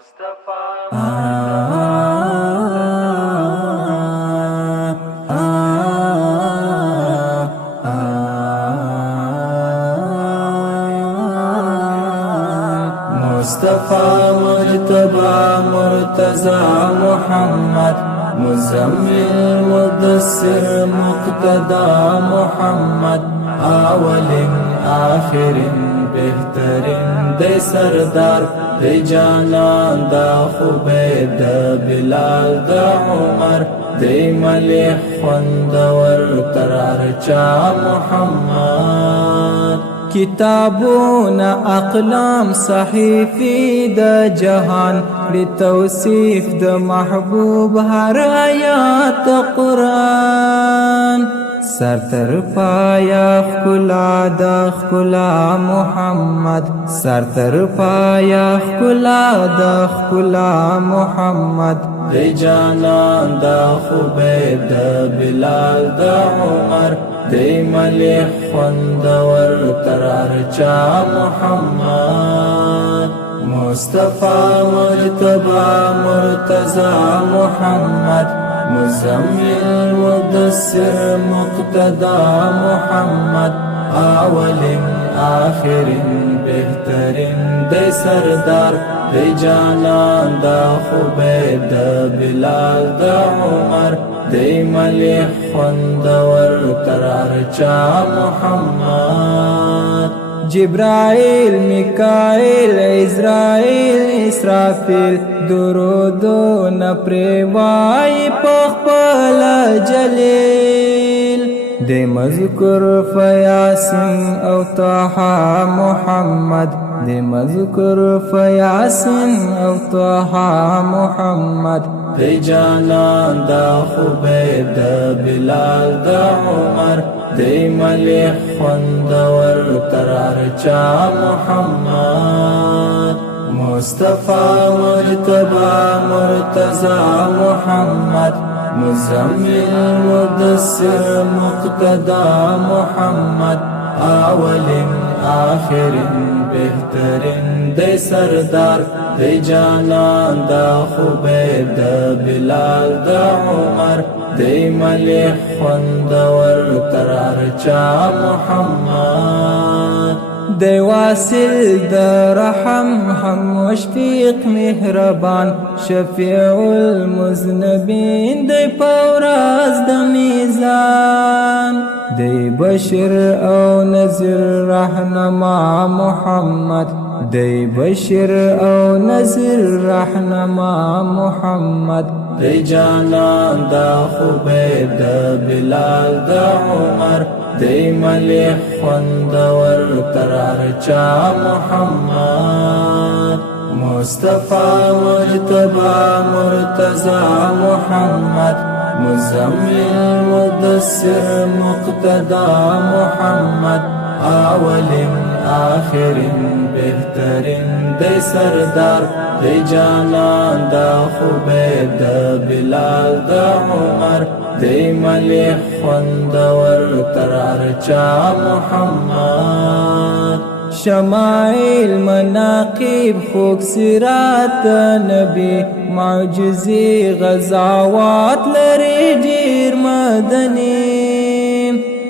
مصطفى مجتبى مرتضى محمد مزمل مدثر مقتدى محمد اول آخر بهترین دی سردار دی جانان دا خوبید دا بلال دا عمر دی ملیح خوندور ترارچا محمد کتابون اقلام صحیفی دا جهان لتوصیف دا محبوب هر آیات قرآن سر تر پایا خلا دا خلا محمد سر تر پایا خلا دا خلا محمد دی جانان دا خوبید دا بلال دا عمر دی ملیح خوندور ترارچا محمد مصطفى مجتبى مرتضى محمد مزمل مدثر مقتدى محمد اول آخر بهترین دی سردار دی جانان دا خوبید دا بلال دا عمر دی ملیح خوندور ترارچا محمد جبرائیل میکائیل عزرائیل اسرافیل درودون پریوای پخپل جلیل دی مذکر فیاسین او طه محمد دی مذکر فیاسین او طه محمد دی جانان دا خوبید دا بلال دا عمر دی ملیح خوندور ترارچا محمد مصطفى مجتبى مرتضى محمد مزمل مدثر مقتدى محمد اول آخر بهترین دی سردار دی جانان دا خوبید دا بلال دا عمر دی ملیح خوندور ترارچا محمد دی واصل دا رحم هم مشفیق مهربان شفیع المذنبین دی پوراز دا میزان دی بشر او نذیر رحنما محمد دی بشر او نذیر رحنما محمد دی جانان دا خوبید دا بلال دا عمر دی ملیح خوندور ترارچا محمد مصطفى مجتبى مرتضى محمد مزمل مدثر مقتدى محمد اول آخر بهترین دی سردار دی جانان دا خوبید دا بلال دا عمر دی ملیح خوندور ترارچا محمد شمائل مناقب خوک سرات نبی معجزی غزاوات لری جیر مدنی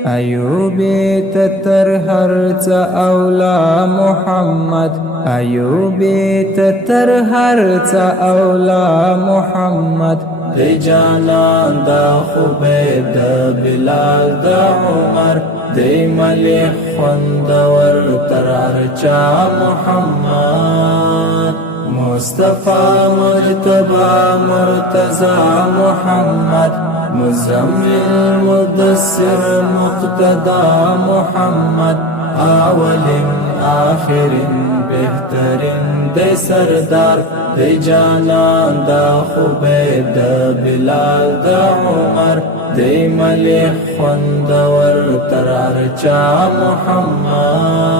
ایوبی تتر هرچ اولا محمد ایوبی تتر هرچ اولا محمد دی جانان دا خوبید دا بلال دا عمر دی ملیح خوندور ترارچا محمد مصطفى مجتبى مرتضى محمد مزمل مدثر مقتدى محمد اول آخر بهترین دی سردار دی جانان دا خوبید دا بلال دا عمر دی ملیح خوندور ترارچا محمد